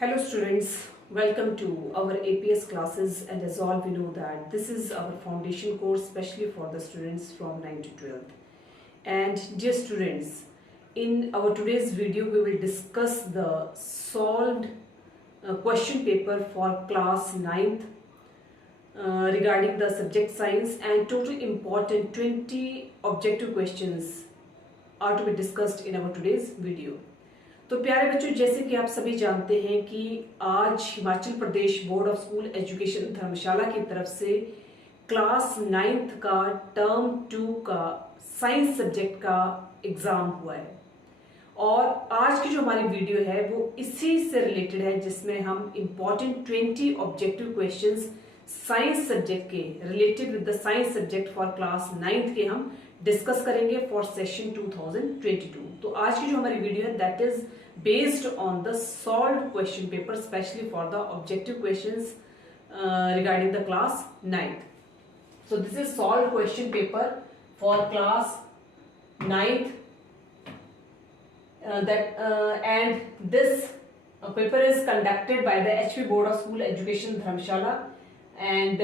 Hello students, welcome to our APS classes, and as all we know that this is our foundation course especially for the students from 9 to 12th. And dear students, in our today's video we will discuss the solved question paper for class 9th regarding the subject science, and total important 20 objective questions are to be discussed in our today's video. तो प्यारे बच्चों, जैसे कि आप सभी जानते हैं कि आज Himachal Pradesh board of school education धर्मशाला की तरफ से क्लास 9th का टर्म 2 का साइंस सब्जेक्ट का एग्ज़ाम हुआ है। और आज की जो हमारी वीडियो है वो इसी से रिलेटेड है, जिसमें हम important 20 objective questions science subject के related with the science subject for class 9th के हम डिस्कस करेंगे फॉर सेशन 2022। तो आज की जो हमारी वीडियो है that is based on the solved question paper specially for the objective questions regarding the class 9th। So this is solved question paper for class 9th and this paper is conducted by the HP Board of School Education Dharamshala, and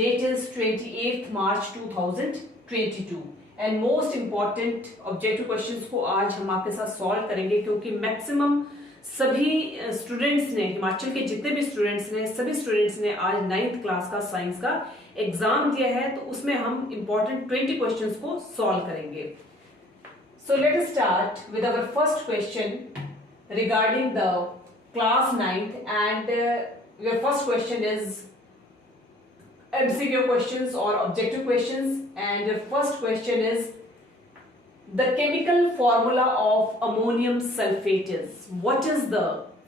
date is 28th March 2022। And most important objective questions को आज हम आपके साथ solve करेंगे, क्योंकि maximum सभी students ने, हिमाचल के जितने भी स्टूडेंट्स ने, सभी स्टूडेंट्स ने आज 9th क्लास का साइंस का एग्जाम दिया है, तो उसमें हम इम्पॉर्टेंट 20 क्वेश्चंस को सॉल्व करेंगे। So let us start with our first question regarding the class 9th, and your first question is MCQ questions or objective questions, and your first question is the chemical formula of ammonium sulfate is. What is the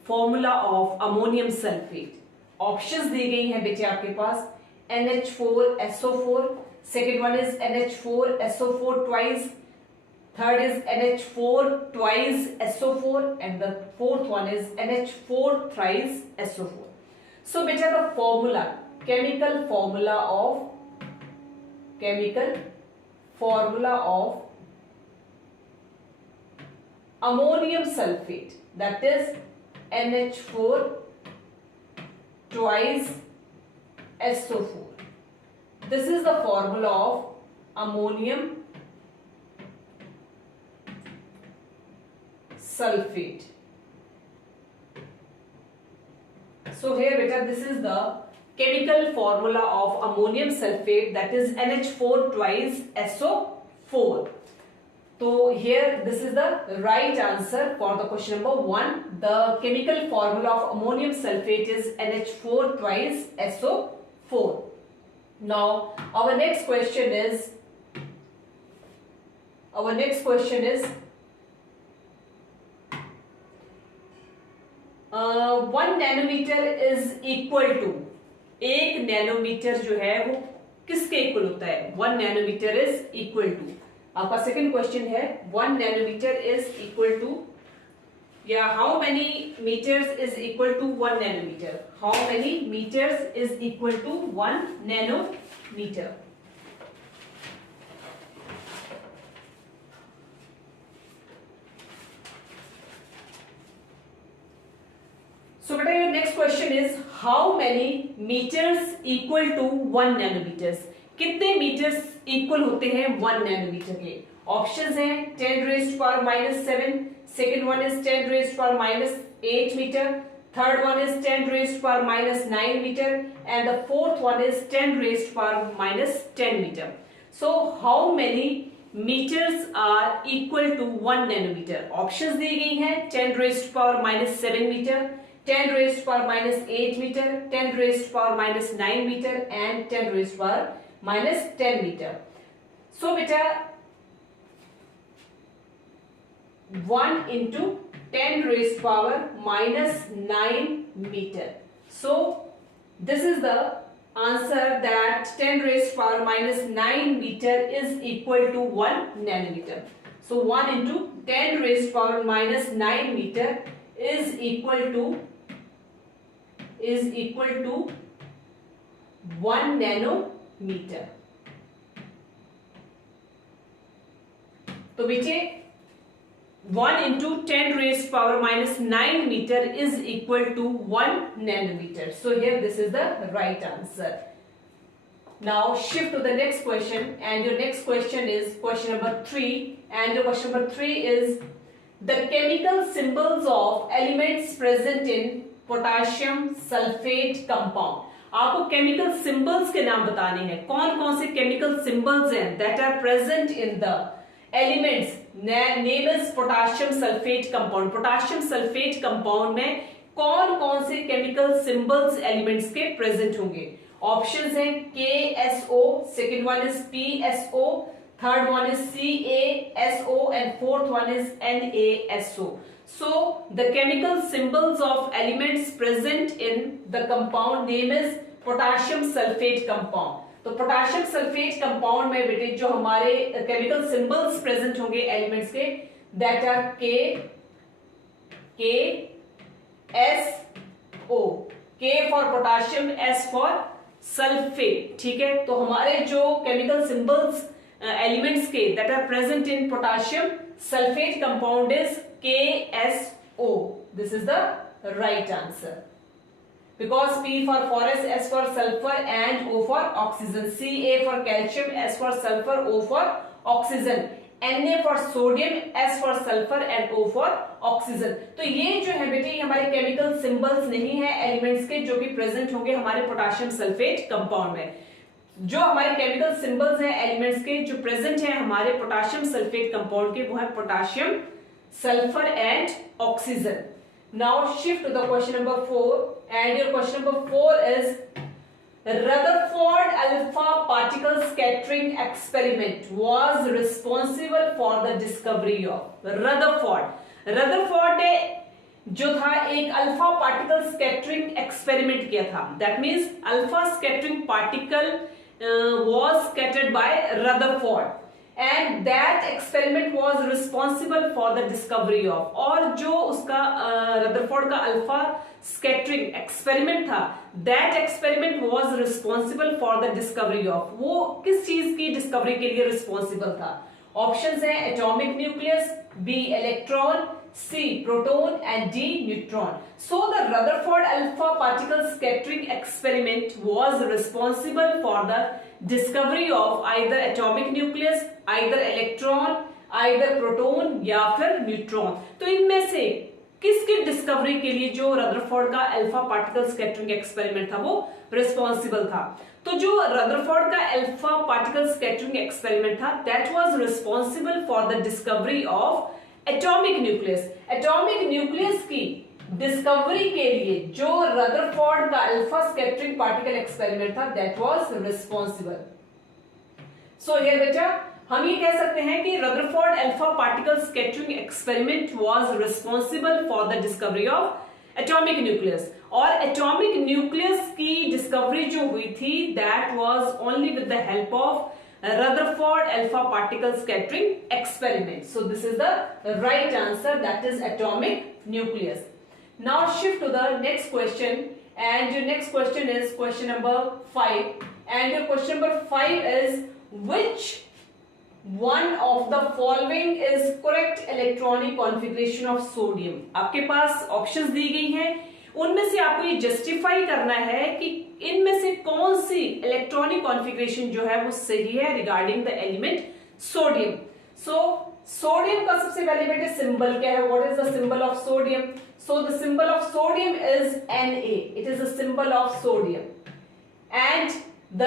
formula of ammonium sulfate? Options दी गई हैं बेटे आपके पास, NH4SO4, second one is NH4SO4 twice, third is NH4 twice SO4, and the fourth one is NH4 thrice SO4. So बेटा the formula, chemical formula of ammonium sulfate, that is NH4 twice SO4. This is the formula of ammonium sulfate. So here beta, this is the chemical formula of ammonium sulfate, that is NH4 twice SO4. So here this is the right answer for the question number 1. The chemical formula of ammonium sulfate is NH4 twice SO4. Now our next question is 1 nanometer is equal to, 1 nanometer जो है वो किसके equal होता है? 1 nanometer is equal to, आपका second question है 1 nanometer is equal to, या how many meters is equal to 1 nanometer? How many meters is equal to 1 nanometer? So beta, your next question is how many meters equal to 1 nanometers? कितने metres equal होते हैं 1 nanometre के? Options हैं 10 raised to power -7, second one is 10 raised to power -8 meter, third one is 10 raised to power -9 meter, and the fourth one is 10 raised to power -10 meter. So how many meters are equal to 1 nanometer? Options दी गई हैं 10 raised to power -7 meter, 10 raised to power -8 meter, 10 raised to power -9 meter, and 10 raised to power -10 meter. So beta 1 into 10 raised to power -9 meter. So this is the answer, that 10 raised to power -9 meter is equal to 1 nanometer. So 1 into 10 raised to power -9 meter is equal to 1 nanometer. तो बेटे 1 into 10 raised power minus 9 meter is equal to 1 nanometer. So here this is the right answer. Now shift to the next question, and your next question is question number 3, and your question number 3 is the chemical symbols of elements present in potassium sulfate compound. आपको chemical symbols के नाम बताने हैं, कौन कौन से chemical symbols हैं that are present in the elements name is potassium sulphate compound. Potassium sulphate compound में कौन कौन से केमिकल सिंबल्स एलिमेंट्स के प्रेजेंट होंगे? ऑप्शंस हैं KSO, second one is PSO, third one is CaSO, and fourth one is NaSO. So the chemical symbols of elements present in the compound name is potassium sulfate compound. तो potassium sulphate compound में बेटे जो हमारे chemical symbols present होंगे elements के that are KSO, K for potassium, S for sulphate. ठीक है, तो हमारे जो केमिकल सिंबल्स एलिमेंट्स के that are present in potassium sulphate compound is KSO. This is the right answer. Because P for phosphorus, S for sulfur, and O for oxygen. Ca for calcium, S for sulfur, O for oxygen. Na for sodium, S for sulfur, and O for oxygen. तो ये जो है बेटे हमारे chemical symbols नहीं है elements के जो कि प्रेजेंट होंगे हमारे पोटाशियम सल्फेट कंपाउंड में. जो हमारे केमिकल सिंबल्स हैं एलिमेंट्स के जो प्रेजेंट हैं हमारे पोटाशियम सल्फेट कंपाउंड के वो है potassium, sulphur and oxygen. Now shift to the question number 4, and your question number 4 is Rutherford alpha particle scattering experiment was responsible for the discovery of Rutherford ने जो था एक alpha particle scattering experiment किया था. That means alpha scattering particle was scattered by Rutherford, and that experiment was responsible for the discovery of. और जो उसका Rutherford का अल्फा स्कैटरिंग एक्सपेरिमेंट था that experiment was responsible for the discovery of. वो किस चीज की डिस्कवरी के लिए रिस्पॉन्सिबल था? ऑप्शंस हैं atomic nucleus, B electron, C proton, and D neutron. So the Rutherford alpha particle scattering experiment was responsible for the discovery of either atomic nucleus, either electron, either proton या फिर neutron. तो इनमें से किसकी discovery के लिए जो Rutherford का अल्फा पार्टिकल स्कैटरिंग एक्सपेरिमेंट था वो रिस्पॉन्सिबल था? तो जो रदरफोर्ड का अल्फा पार्टिकल स्कैटरिंग एक्सपेरिमेंट था that was responsible for the discovery of atomic nucleus. Atomic nucleus की डिस्कवरी के लिए जो रदरफोर्ड का अल्फा स्कैटरिंग पार्टिकल एक्सपेरिमेंट था that was responsible. So here बेटा हम ये कह सकते हैं कि Rutherford alpha particle scattering experiment was responsible for the discovery of atomic nucleus. और एटॉमिक न्यूक्लियस की डिस्कवरी जो हुई थी that was only with the help of Rutherford alpha particle scattering experiment. So this is the right answer, that is atomic nucleus. Now shift to the next question, and your next question is question number 5, and your question number 5 is which one of the following is correct electronic configuration of sodium. आपके पास options दी गई हैं, उनमें से आपको ये justify करना है कि इनमें से कौन सी इलेक्ट्रॉनिक कॉन्फ़िगरेशन जो है वो सही है regarding the element sodium. So sodium का सबसे पहले बेटे सिंबल क्या है? What is the symbol of sodium? So the symbol of sodium is Na. It is the symbol of sodium, and the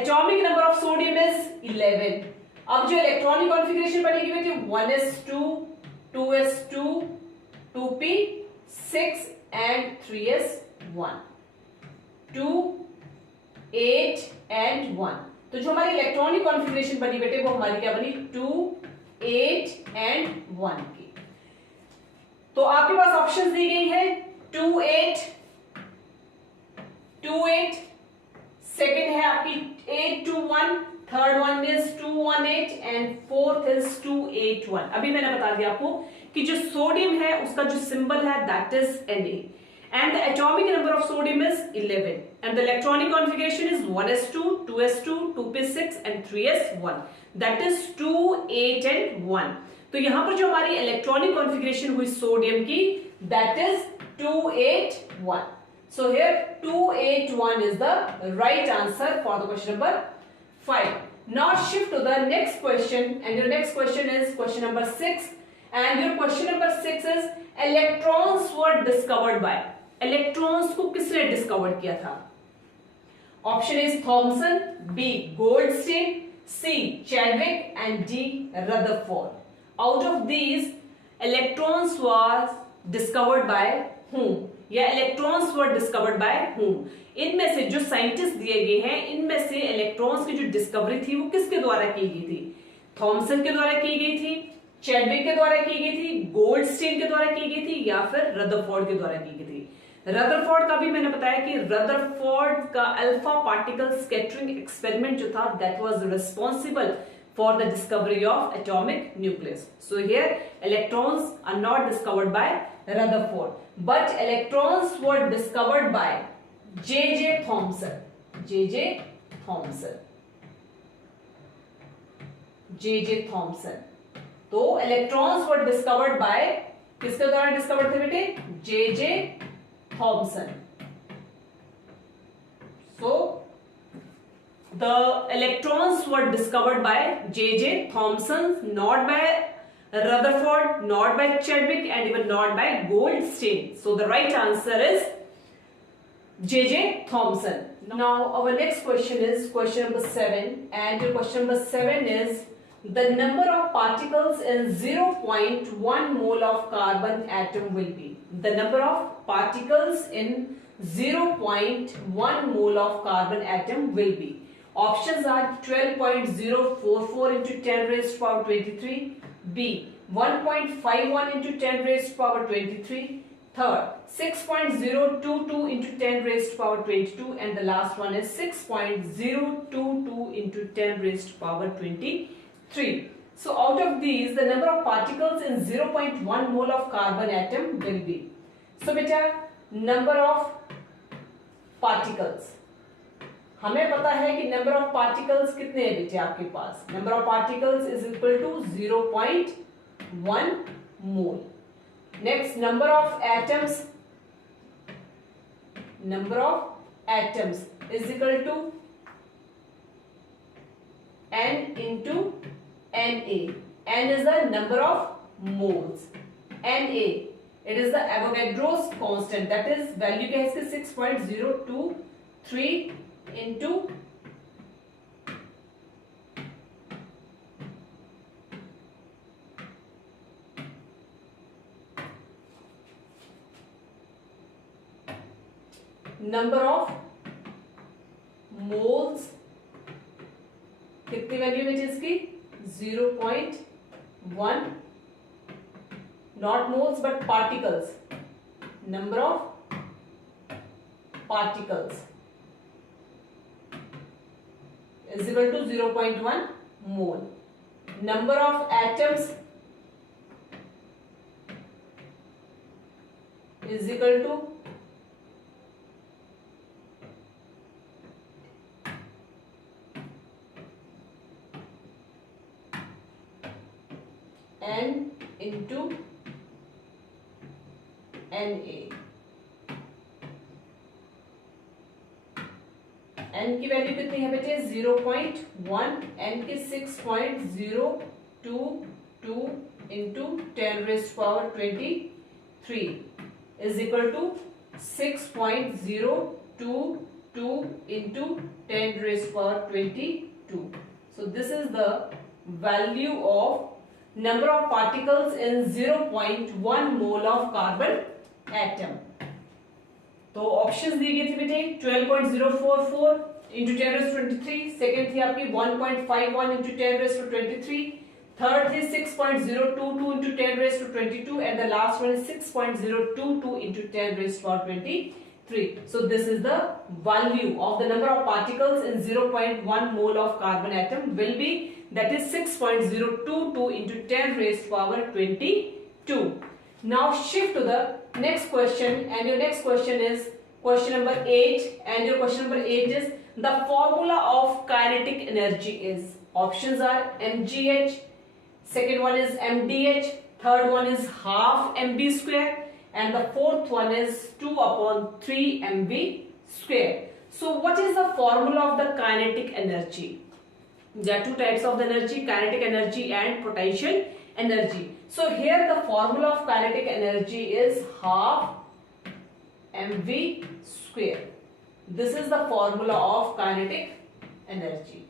atomic number of sodium is 11. अब जो electronic configuration बनेगी बेटे 1s2, 2s2, 2p6 and 3s1, 2, 8 and 1. तो जो हमारी electronic configuration बनी बेटे वो हमारी क्या बनी? 2, 8 and 1 की. तो आपके पास ऑप्शंस दी गई है 2, 8, 2, 8, सेकेंड है आपकी 8, 2, 1, third one is 2, 1, 8 and fourth is 2, 8, 1. अभी मैंने बता दिया आपको कि जो सोडियम है उसका जो सिंबल है that is Na, and the atomic number of sodium is 11, and the electronic configuration is 1s2, 2s2, 2p6 and 3s1, that is 2, 8 and 1. तो यहां पर जो हमारी इलेक्ट्रॉनिक कॉन्फ़िगरेशन हुई सोडियम की, that is 281. So here 281 is the right answer for the question number 5. Now shift to the next question, and your next question is question number 6, and your question number 6 is electrons were discovered by. Electrons को किसने discover किया था? Option is Thomson, B Goldstein, C Chadwick and D Rutherford. Out of these, electrons was discovered by whom? या electrons were discovered by whom? इनमें से जो scientist दिए गए हैं, इनमें से इलेक्ट्रॉन्स की जो डिस्कवरी थी वो किसके द्वारा की गई थी? थॉमसन के द्वारा की गई थी, चैडविक के द्वारा की गई थी, गोल्डस्टीन के द्वारा की गई थी, या फिर रदरफोर्ड के द्वारा की गई थी? रदरफोर्ड का भी मैंने बताया कि रदरफोर्ड का अल्फा पार्टिकल स्कैटरिंग एक्सपेरिमेंट जो था, that was responsible for the discovery of atomic nucleus. So here electrons are not discovered by Rutherford, but electrons were discovered by J.J. Thomson. J.J. Thomson. J.J. Thomson. तो electrons were discovered by किसके द्वारा discover थे बेटे? J.J. Thomson. So the electrons were discovered by J.J. Thomson, not by Rutherford, not by Chadwick, and even not by Goldstein. So the right answer is J.J. Thomson. Now our next question is question number 7, and your question number 7 is the number of particles in 0.1 mole of carbon atom will be. The number of particles in 0.1 mole of carbon atom will be. Options are 12.044 into 10 raised to power 23, B 1.51 into 10 raised to power 23, third 6.022 into 10 raised to power 22, and the last one is 6.022 into 10 raised to power 23. So out of these, the number of particles in 0.1 mole of carbon atom will be. So beta, number of particles, हमें पता है कि number of particles कितने हैं बेटे आपके पास? Number of particles is equal to 0.1 mole. Next, number of atoms, number of atoms is equal to n into Na. n is the number of moles. Na, it is the Avogadro's constant, that is value क्या है इसके 6.023 into number of moles, कितनी value है इसकी? 0.1, not moles but particles, number of particles is equal to 0.1 mole. Number of atoms is equal to n into Na. n की value कितनी है बेटे? 0.1. n की 6.022 into 10 raised to power 23 is equal to 6.022 into 10 raised to power 22. So this is the value of number of particles in 0.1 mole of carbon atom. तो options दी गई थी बेटे 12.044 into 10 raised to 23, second थी आपकी 1.51 into 10 raised to 23, third थी 6.022 into 10 raised to 22, and the last one is 6.022 into 10 raised to 23. So this is the value of the number of particles in 0.1 mole of carbon atom will be, that is 6.022 into 10 raised to power 22. Now shift to the next question, and your next question is question number 8, and your question number 8 is the formula of kinetic energy is. Options are mgh, second one is mdh, third one is half mv square, and the fourth one is 2 upon 3 mv square. So what is the formula of the kinetic energy? There are two types of the energy, kinetic energy and potential energy. So here the formula of kinetic energy is half mv square. This is the formula of kinetic energy.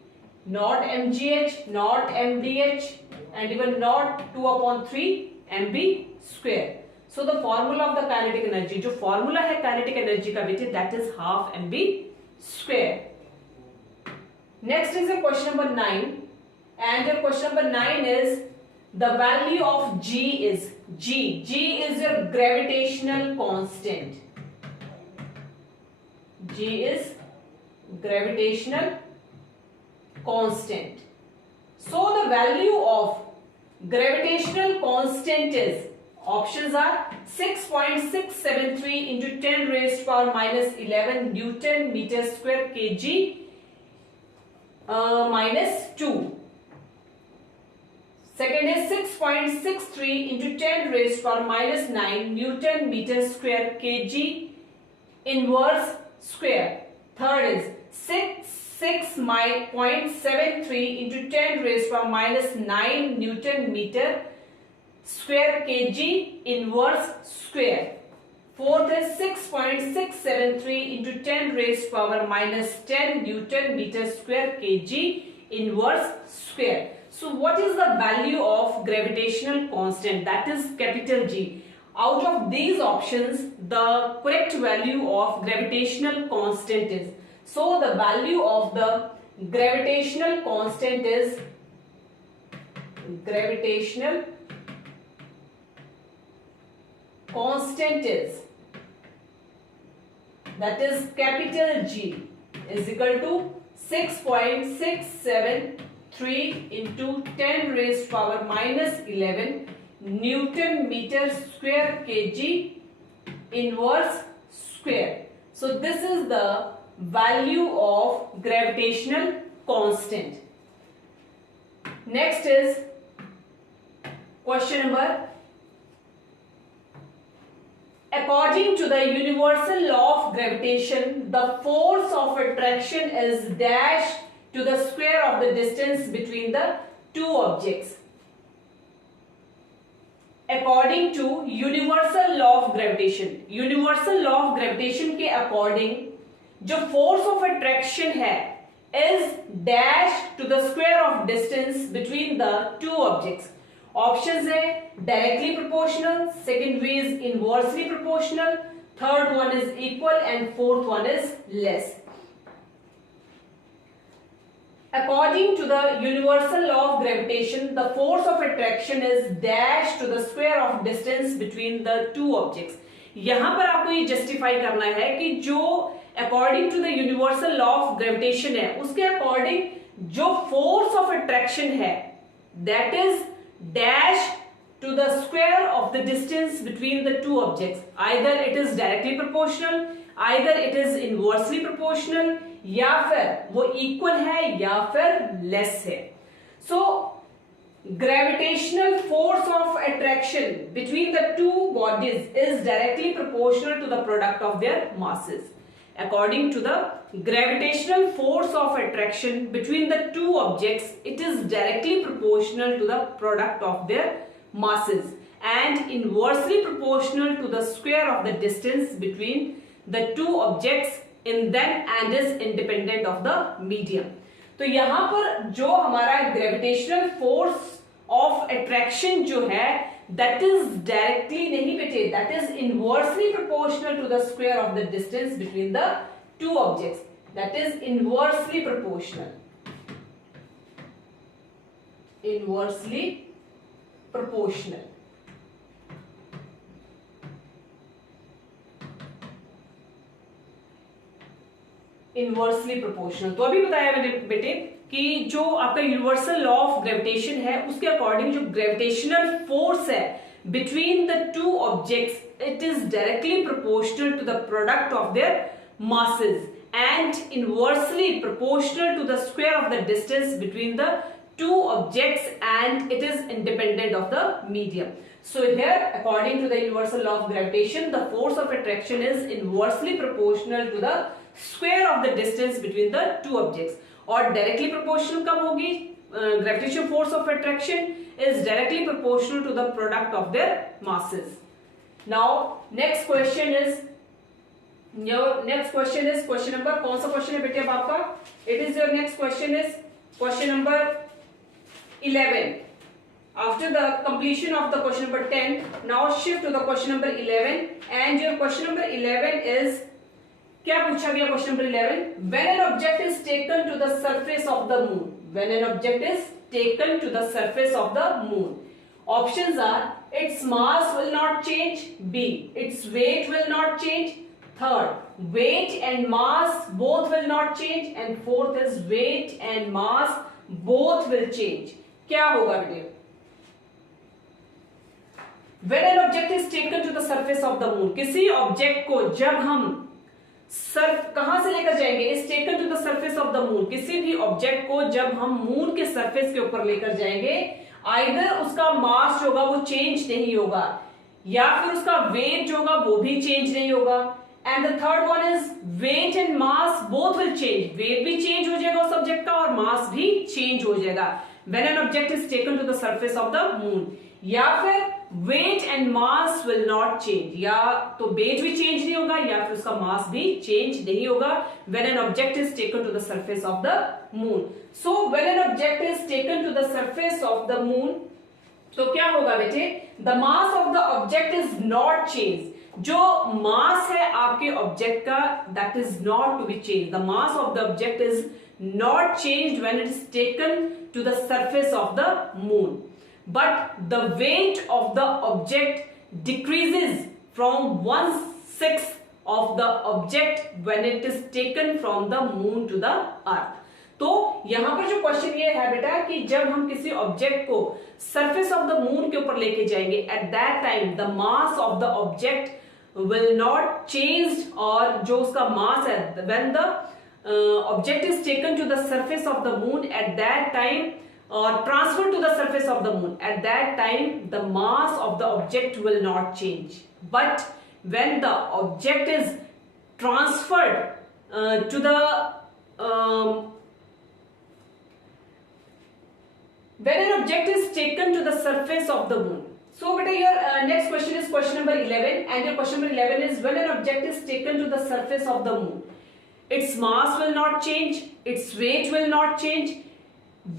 Not mgh, not mdh, and even not 2 upon 3 mv square. So the formula of the kinetic energy, जो formula है kinetic energy का बेटे, that is half mv square. Next is your question number 9, and your question number 9 is the value of G is G. G is your gravitational constant. G is gravitational constant. So the value of gravitational constant is, options are 6.673 into 10 raised to power minus 11 Newton meter square kg minus 2. Second is 6.63 into 10 raised to power minus 9 Newton meter square kg inverse square. Third is 6.73 into 10 raised to power minus 9 Newton meter square kg inverse square. Fourth is 6.673 into 10 raised to power minus 10 Newton meter square kg inverse square. So what is the value of gravitational constant? That is capital G. Out of these options, the correct value of gravitational constant is. So the value of the gravitational constant is that is capital G is equal to 6.673 into 10 raised to power minus 11 Newton meter square kg inverse square. So this is the value of gravitational constant. Next is question number, according to the universal law of gravitation, the force of attraction is dash to the square of the distance between the two objects. According to universal law of gravitation, universal law of gravitation के according जो force of attraction है is dash to the square of distance between the two objects. Options है directly proportional, second way is inversely proportional, third one is equal, and fourth one is less. According to the universal law of gravitation, the force of attraction is dash to the square of distance between the two objects. यहाँ पर आपको ये justify करना है कि जो according to the universal law of gravitation है, उसके according जो force of attraction है, that is dash to the square of the distance between the two objects. Either it is directly proportional, either it is inversely proportional, या फिर वो equal है या फिर less है. So gravitational force of attraction between the two bodies is directly proportional to the product of their masses. According to the gravitational force of attraction between the two objects, it is directly proportional to the product of their masses and inversely proportional to the square of the distance between the two objects in them and is independent of the medium. तो यहाँ पर जो हमारा gravitational force of attraction जो है, that is directly नहीं बेटे, that is inversely proportional to the square of the distance between the two objects. That is inversely proportional. Inversely proportional. Inversely proportional. तो अभी बताया मैंने बेटे कि जो आपका यूनिवर्सल लॉ ऑफ ग्रेविटेशन है उसके अकॉर्डिंग जो ग्रेविटेशनल फोर्स है between the two objects, it is directly proportional to the product of their masses and inversely proportional to the square of the distance between the two objects and it is independent of the medium. So here, according to the universal law of gravitation, the force of attraction is inversely proportional to the square of the distance between the two objects. और directly proportional कब होगी? Gravitational force of attraction is directly proportional to the product of their masses. Now next question is question number, कौन सा question है बेटे अब आपका? It is your next question is question number 11. After the completion of the question number 10, now shift to the question number 11, and your question number 11 is, क्या पूछा गया question number 11? When an object is taken to the surface of the moon. When an object is taken to the surface of the moon. Options are, its mass will not change. B, its weight will not change. Third, weight and mass both will not change. And fourth is weight and mass both will change. क्या होगा बेटे? When an object is taken to the surface of the moon, किसी object को जब हम कहां से लेकर जाएंगे? Is taken to the surface of the moon. किसी भी ऑब्जेक्ट को जब हम मून के सरफेस के ऊपर लेकर जाएंगे, आइदर उसका मास जो होगा वो चेंज नहीं होगा, या फिर उसका वेट जो होगा वो भी चेंज नहीं होगा. And the third one is weight and mass both will change. Weight भी चेंज हो जाएगा उस ऑब्जेक्ट का और मास भी चेंज हो जाएगा. When an object is taken to the surface of the moon. या फिर weight and mass will not change. या तो weight भी change नहीं होगा या फिर उसका mass भी change नहीं होगा when an object is taken to the surface of the moon. So when an object is taken to the surface of the moon, तो क्या होगा बेटे? The mass of the object is not changed. जो mass है आपके object का, that is not to be changed. The mass of the object is not changed when it is taken to the surface of the moon. But the weight of the object decreases from 1/6 of the object when it is taken from the moon to the earth. तो यहां पर जो question ये है बेटा कि जब हम किसी ऑब्जेक्ट को सरफेस ऑफ द मून के ऊपर लेके जाएंगे, eight that time the mass of the object will not change, और जो उसका मास है, when the object is taken to the surface of the moon, at that time, or transferred to the surface of the moon, at that time the mass of the object will not change. But when the object is transferred to the when an object is taken to the surface of the moon. So beta your next question is question number 11, and your question number 11 is, when an object is taken to the surface of the moon, its mass will not change, its weight will not change,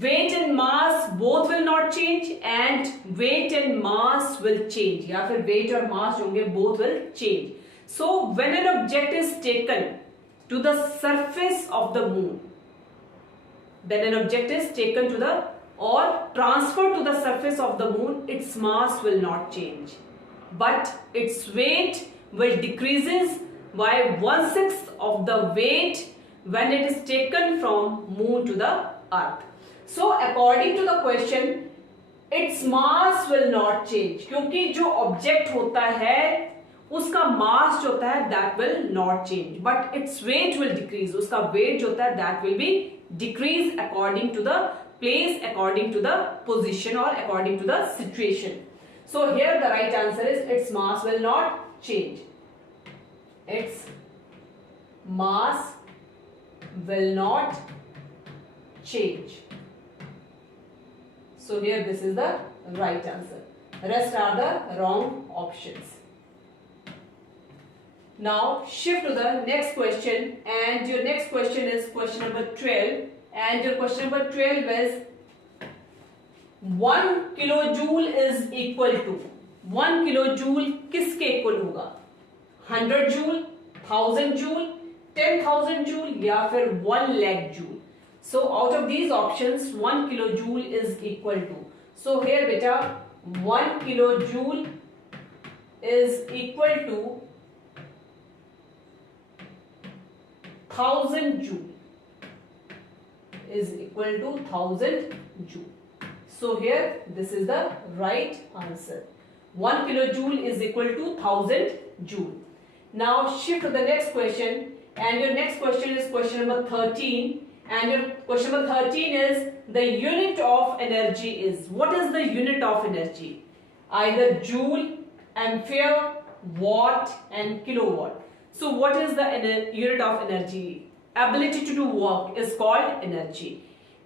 weight and mass both will not change, and weight and mass will change. या फिर weight और mass होंगे both will change. So when an object is taken to the surface of the moon, then an object is taken to the or transferred to the surface of the moon, its mass will not change, but its weight will decreases by 1/6 of the weight when it is taken from moon to the earth. So according to the question, its mass will not change, क्योंकि जो object होता है उसका mass जो होता है that will not change, but its weight will decrease. उसका weight जो होता है that will be decrease according to the place, according to the position or according to the situation. So here the right answer is its mass will not change. Its mass will not change. So here this is the right answer. Rest are the wrong options. Now shift to the next question, and your next question is question number 12, and your question number 12 is 1 kilojoule is equal to 1 kilojoule किसके equal होगा? 100 joule, 1000 joule, 10,000 joule या फिर 1 lakh joule. So out of these options 1 kilojoule is equal to, so here beta 1 kilojoule is equal to 1000 joule is equal to 1000 joule. So here this is the right answer. 1 kilojoule is equal to 1000 joule. Now shift to the next question, and your next question is question number 13, and your question number 13 is the unit of energy is. What is the unit of energy? Either joule, ampere, watt and kilowatt. So what is the unit of energy? Ability to do work is called energy.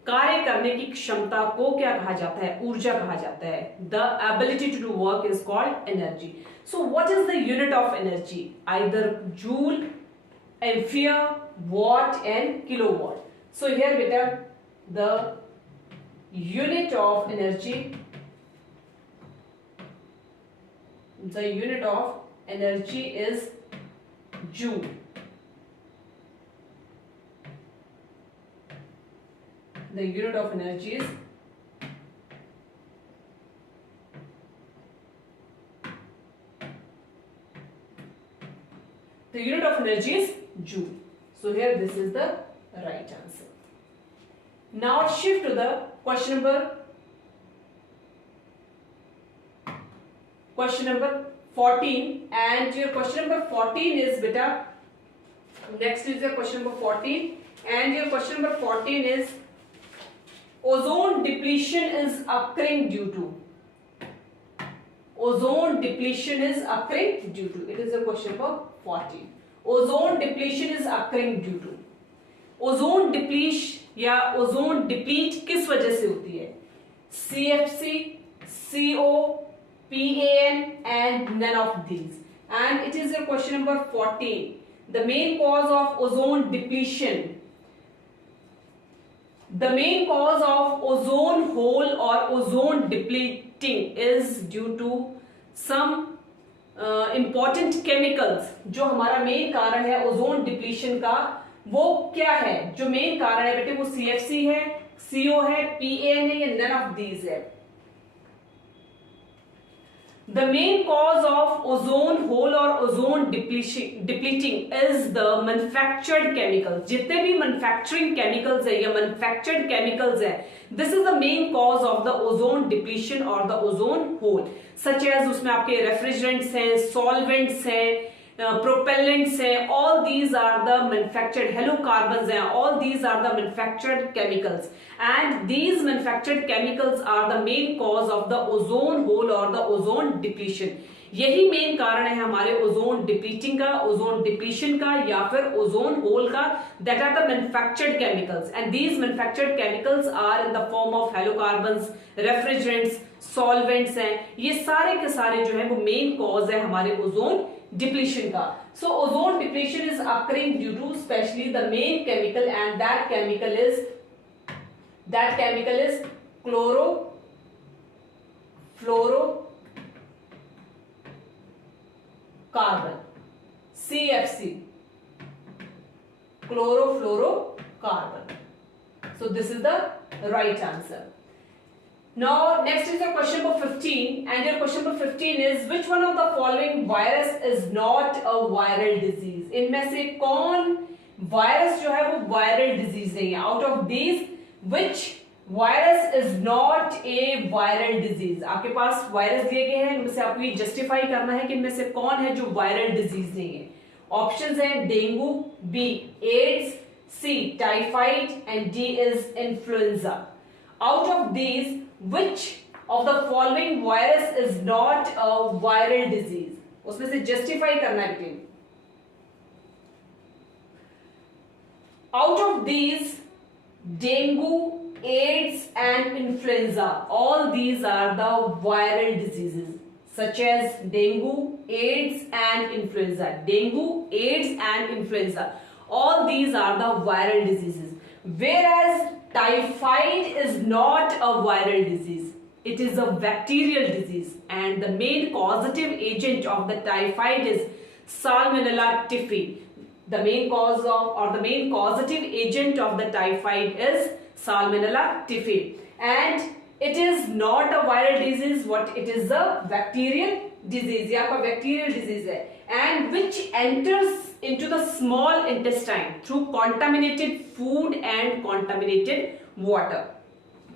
कार्य करने की क्षमता को क्या कहा जाता है? ऊर्जा कहा जाता है. The ability to do work is called energy. So what is the unit of energy? Either joule, ampere, watt and kilowatt. So here beta, the unit of energy, is joule. The unit of energy is joule. So here this is the right answer. Now shift to the question number 14, and your question number 14 is beta, next is your question number 14, and your question number 14 is ozone depletion is occurring due to. Ozone depletion is occurring due to. It is the question number 14. Ozone depletion is occurring due to. Ozone depletion या ozone deplete किस वजह से होती है? CFC, CO, PAN and none of these. And it is your question number 14. The main cause of ozone depletion, the main cause of ozone hole or ozone depleting is due to some important chemicals. जो हमारा main कारण है ozone depletion का, वो क्या है? जो main कारण है बेटे वो CFC है, CO है, PAN है या none of these है. The main cause of ozone hole or ozone depleting is the manufactured chemicals. जितने भी manufacturing chemicals है या manufactured chemicals है, this is the main cause of the ozone depletion or the ozone hole. Such as उसमें आपके refrigerants हैं, solvents हैं, propellants हैं, all these are the manufactured halocarbons हैं, all these are the manufactured chemicals, and these manufactured chemicals are the main cause of the ozone hole or the ozone depletion. यही main कारण है हमारे ozone depleting का, ozone depletion का या फिर ozone hole का. That are the manufactured chemicals and these manufactured chemicals are in the form of halocarbons, refrigerants, solvents हैं. ये सारे के सारे जो है वो मेन कॉज है हमारे ओजोन डिप्लीशन का. So ozone depletion is occurring due to specially the main chemical and that chemical is chlorofluorocarbon, CFC, chlorofluorocarbon. So this is the right answer. Now next is your question number 15, and your question number 15 is which one of the following virus is not a viral disease? इनमें से कौन virus जो है वो viral disease नहीं है? Out of these, which virus is not a viral disease? आपके पास virus दिए गए हैं, इनमें से आपको ये जस्टिफाई करना है कि इनमें से कौन है जो वायरल डिजीज नहीं है. ऑप्शंस हैं dengue, B AIDS, C typhoid and D is influenza. Out of these which of the following virus is not a viral disease? उसमें से जस्टिफाई करना है. लेकिन out of these dengue, AIDS and influenza, all these are the viral diseases such as dengue, AIDS and influenza. Dengue, AIDS and influenza, all these are the viral diseases, whereas typhoid is not a viral disease. It is a bacterial disease and the main causative agent of the typhoid is Salmonella typhi. The main cause of or the main causative agent of the typhoid is Salmonella typhi, and it is not a viral disease. What it is? A bacterial disease. ये आपका bacterial disease है, and which enters into the small intestine through contaminated food and contaminated water.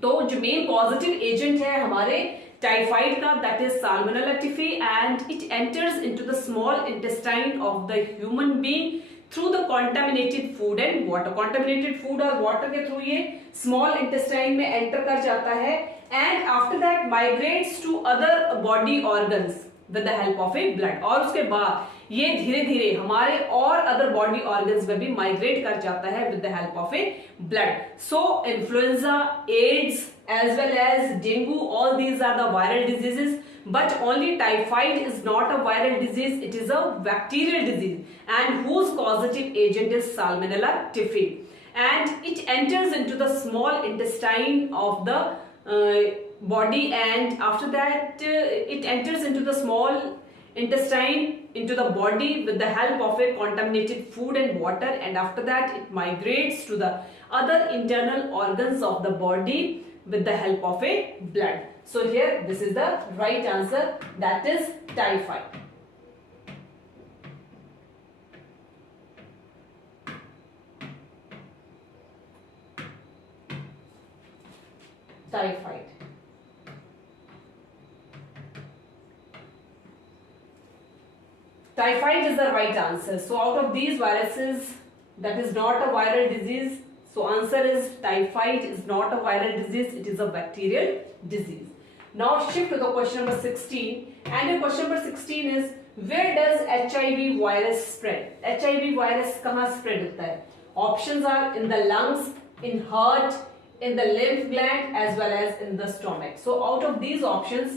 तो जो main causative agent है हमारे typhoid का, that is Salmonella typhi, and it enters into the small intestine of the human being through the contaminated food and water. Contaminated food और water के through ये small intestine में enter कर जाता है and after that migrates to other body organs with the help of a blood. और उसके बाद ये धीरे धीरे हमारे और अदर बॉडी ऑर्गन्स में भी माइग्रेट कर जाता है with the help of a blood. So influenza, AIDS as well as dengue, all these are the viral diseases, but only typhoid is not a viral disease, it is a bacterial disease and whose causative agent is Salmonella typhi, and it enters into the small intestine of the body, and after that it enters into the small intestine into the body with the help of a contaminated food and water, and after that it migrates to the other internal organs of the body with the help of a blood. So here this is the right answer, that is typhoid. Typhoid. Typhoid is the right answer. So out of these viruses, that is not a viral disease. So answer is typhoid is not a viral disease, it is a bacterial disease. Now shift to the question number 16, and the question number 16 is, where does HIV virus spread? HIV virus कहाँ spread होता है? Options are in the lungs, in heart, in the lymph gland as well as in the stomach. So out of these options,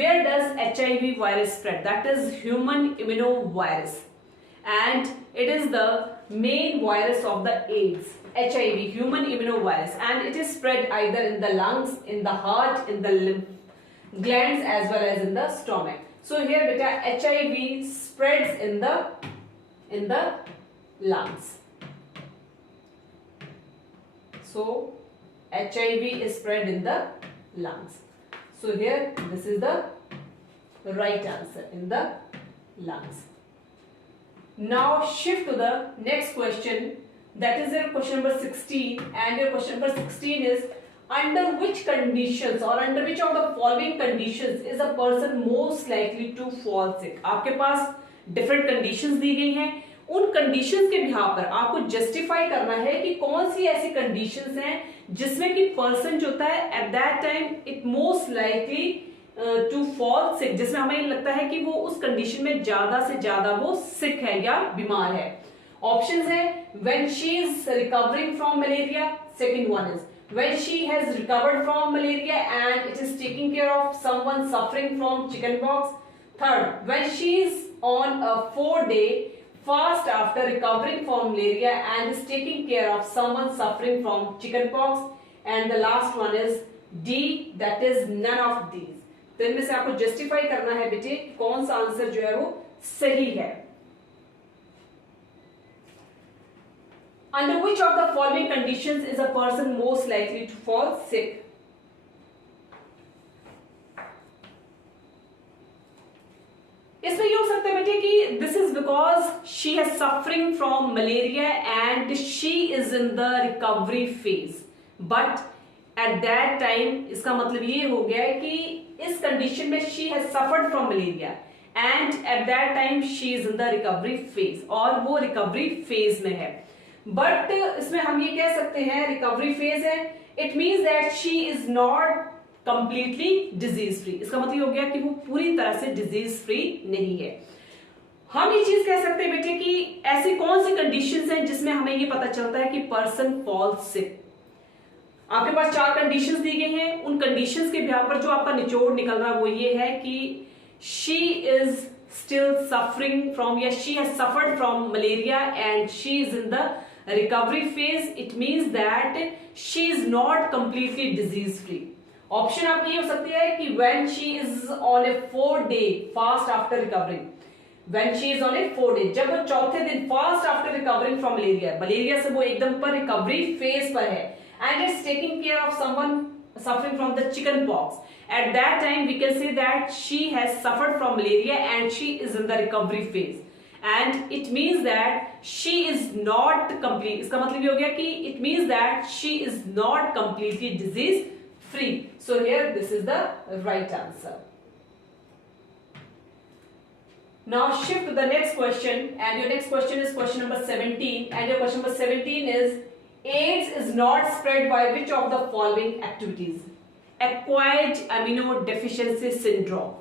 where does HIV virus spread? That is human immunovirus, and it is the main virus of the AIDS. HIV, human immunovirus, and it is spread either in the lungs, in the heart, in the lymph glands as well as in the stomach. So here beta HIV spreads in the lungs. So HIV is spread in the lungs. So here this is the right answer, in the lungs. Now shift to the next question, that is your question number 16, and your question number 16 is, under which conditions or under which of the following conditions is a person most likely to fall sick? आपके पास different conditions दी गई हैं, उन conditions के बिहार पर आपको justify करना है कि कौन सी ऐसी conditions हैं जिसमें कि person जो होता है at that time it most likely to fall sick, जिसमें हमें लगता है कि वो उस condition में ज्यादा से ज्यादा वो sick है या बीमार है. Options है when she is recovering from malaria, second one is when she has recovered from malaria and it is taking care of someone suffering from chickenpox, third when she is on a 4-day fast after recovering from malaria and is taking care of someone suffering from chickenpox, and the last one is D, that is none of these. तो इनमें से आपको justify करना है बेटे कौन सा answer जो है वो सही है. Under which of the following conditions is a person most likely to fall sick? इसमें ये हो सकता है बेटे कि this is because she is suffering from malaria and she is in the recovery phase. But at that time इसका मतलब ये हो गया है कि इस कंडीशन में she has suffered from malaria and at that time she is in the recovery phase, और वो recovery phase में है. बट इसमें हम ये कह सकते हैं रिकवरी फेज है, it means that she is not completely disease free. इसका मतलब हो गया कि वो पूरी तरह से डिजीज फ्री नहीं है. हम ये चीज कह सकते हैं बेटे कि ऐसी कौन सी कंडीशंस हैं जिसमें हमें ये पता चलता है कि पर्सन फॉल्स सिक. आपके पास 4 कंडीशंस दी गई हैं, उन कंडीशंस के बिहार पर जो आपका निचोड़ निकल रहा है वो ये है कि she is still suffering from, yes, she has suffered from malaria and she is in the recovery phase. It means that she is not completely disease free. Option आपकी ये हो सकती है कि when she is on a 4-day fast after recovering, when she is on a 4-day, जब वो चौथे दिन fast after recovering from malaria से वो एकदम पर recovery phase पर है and is taking care of someone suffering from the chicken pox. At that time we can say that she has suffered from malaria and she is in the recovery phase, and it means that she is not complete. इसका मतलब ये हो गया कि it means that she is not completely disease free. So here this is the right answer. Now shift to the next question, and your next question is question number 17, and your question number 17 is AIDS is not spread by which of the following activities? Acquired immunodeficiency syndrome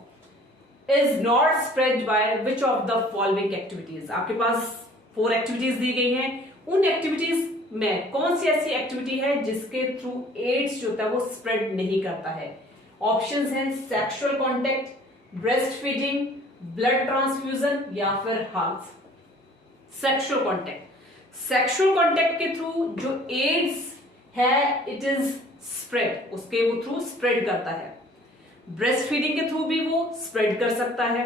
is not spread by which of the following activities? आपके पास 4 activities दी गई हैं, उन activities में कौन सी ऐसी activity है जिसके through ads जो होता है वो स्प्रेड नहीं करता है? ऑप्शंस हैं sexual contact, breast feeding, blood transfusion या फिर हग्स। सेक्सुअल कांटेक्ट के थ्रू जो एड्स है इट इज स्प्रेड, उसके वो थ्रू स्प्रेड करता है। ब्रेस्ट फीडिंग के थ्रू भी वो स्प्रेड कर सकता है।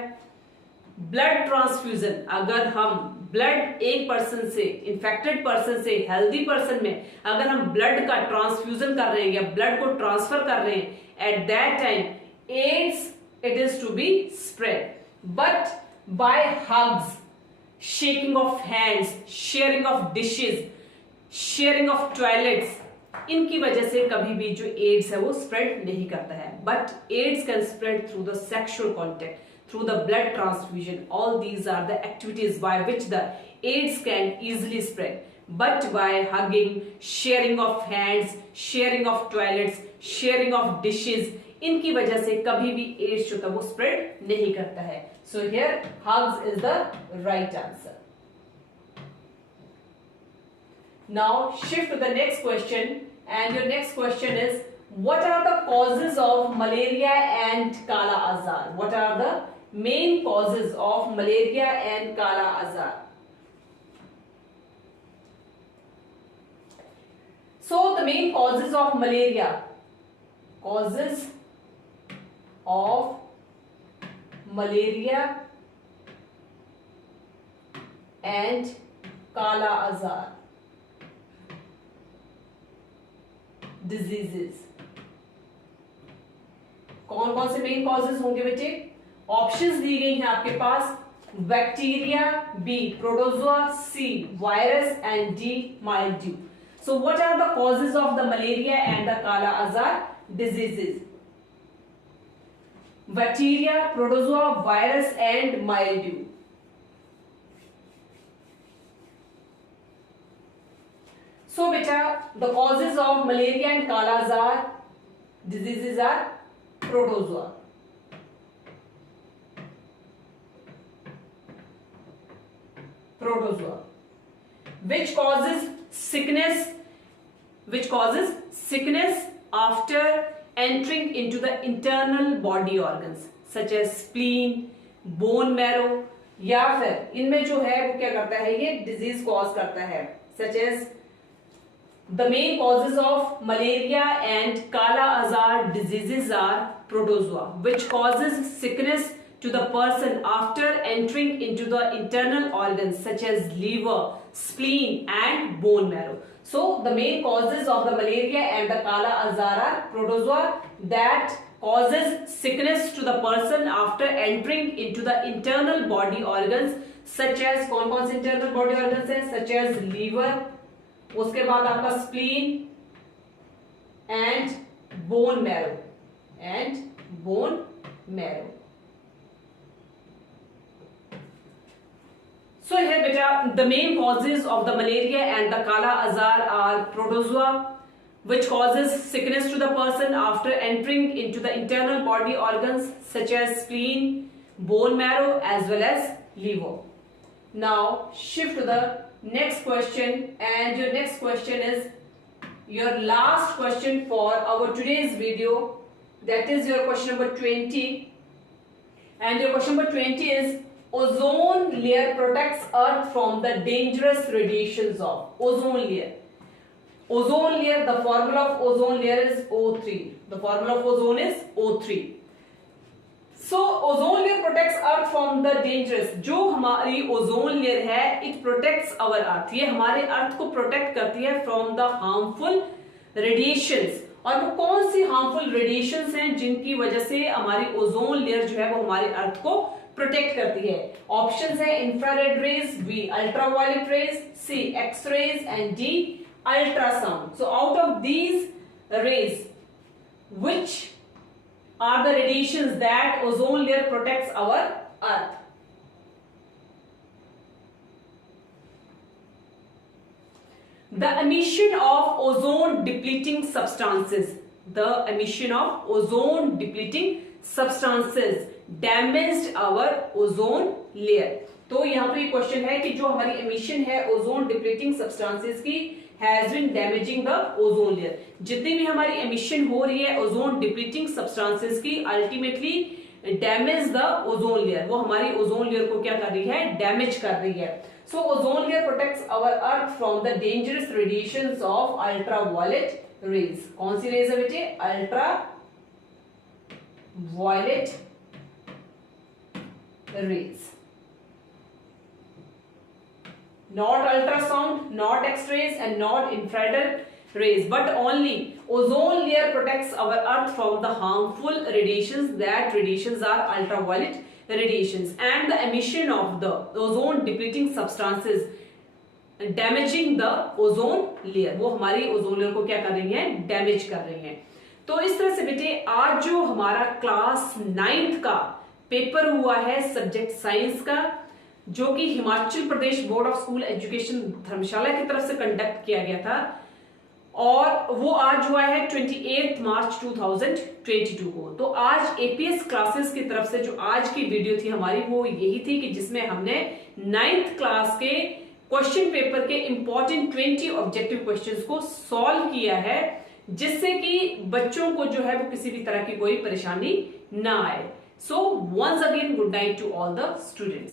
ब्लड ट्रांसफ्यूजन, अगर हम ब्लड एक पर्सन से, इन्फेक्टेड पर्सन से हेल्दी पर्सन में अगर हम ब्लड का ट्रांसफ्यूजन कर रहे हैं या ब्लड को ट्रांसफर कर रहे हैं, at that time AIDS it is to be spread. But by hugs, shaking of hands, sharing of dishes, sharing of toilets, इनकी वजह से कभी भी जो एड्स है वो स्प्रेड नहीं करता है। But AIDS can spread through the sexual contact, through the blood transfusion. All these are the activities by which the AIDS can easily spread. But by hugging, sharing of hands, sharing of toilets, sharing of dishes, इनकी वजह से कभी भी ads जो था वो spread नहीं करता है। So here hugs is the right answer. Now shift to the next question, and your next question is what are the causes of malaria and kala azar? What are the main causes of malaria and kala azar? So the main causes of malaria, causes of malaria and kala azar diseases, कौन कौन से main causes होंगे बेटे? Options दी गई हैं आपके पास, bacteria, B protozoa, C virus and D mildew. So what are the causes of the malaria and the Kala Azar diseases? Bacteria, protozoa, virus and mildew. So beta, the causes of malaria and Kala Azar diseases are protozoa. Protozoa. Which causes sickness after entering into the internal body organs such as spleen, bone marrow, या फिर इनमें जो है वो क्या करता है, ये डिजीज कॉज करता है। such as the main causes of malaria and kala azar diseases are protozoa, which causes sickness to the person after entering into the internal organs such as liver, spleen and bone marrow. So the main causes of the malaria and the kala azar are protozoa that causes sickness to the person after entering into the internal body organs such as, कौन कौन से internal body organs हैं, such as liver, उसके बाद आपका spleen and bone marrow. So here beta, the main causes of the malaria and the kala azar are protozoa, which causes sickness to the person after entering into the internal body organs such as spleen, bone marrow as well as liver. Now shift to the next question, and your next question is your last question for our today's video, that is your question number 20, and your question number 20 is ozone layer protects earth from the dangerous radiations of ozone layer. Ozone layer, the formula of ozone layer is O3. The formula of ozone is O3. So ozone layer protects earth from the dangerous, जो हमारी ozone layer है it protects our earth, ये हमारे अर्थ को protect करती है from the harmful radiations। और वो कौन सी harmful radiations हैं जिनकी वजह से हमारी ozone layer जो है वो हमारे अर्थ को प्रोटेक्ट करती है? ऑप्शंस है infrared rays, B ultraviolet rays, C X rays and D ultrasound. So out of these rays which are the radiations that ozone layer protects our earth? The emission of ozone depleting substances. The emission of ozone depleting substances damaged our ozone layer. तो यहाँ पे question है कि जो हमारी emission है ozone depleting substances की has been damaging the ozone layer. जितनी भी हमारी एमिशन हो रही है ओजोन डिप्लीटिंग सब्सटेंसेस की ultimately damage the ozone layer. वो हमारी ओजोन लेयर को क्या कर रही है, डैमेज कर रही है. So ozone layer protects our earth from the dangerous radiations of ultraviolet rays. कौन सी रेज है बेटे, ultraviolet rays. Not ultrasound, not X-rays and not infrared rays, but only ozone layer protects our earth from the harmful radiations. That radiations are ultraviolet radiations, and the emission of the ozone depleting substances damaging the ozone layer. वो हमारी ozone layer को क्या कर रही हैं, damage कर रही हैं. तो इस तरह से बेटे आज जो हमारा क्लास 9th का पेपर हुआ है सब्जेक्ट साइंस का, जो कि Himachal Pradesh board of school education धर्मशाला की तरफ से कंडक्ट किया गया था, और वो आज हुआ है 28 मार्च 2022 को. तो आज एपीएस क्लासेस की तरफ से जो आज की वीडियो थी हमारी वो यही थी कि जिसमें हमने 9th क्लास के क्वेश्चन पेपर के इंपॉर्टेंट 20 ऑब्जेक्टिव क्वेश्चंस को सॉल्व किया है, जिससे कि बच्चों को जो है वो किसी भी तरह की कोई परेशानी ना आए. So once again good night to all the students.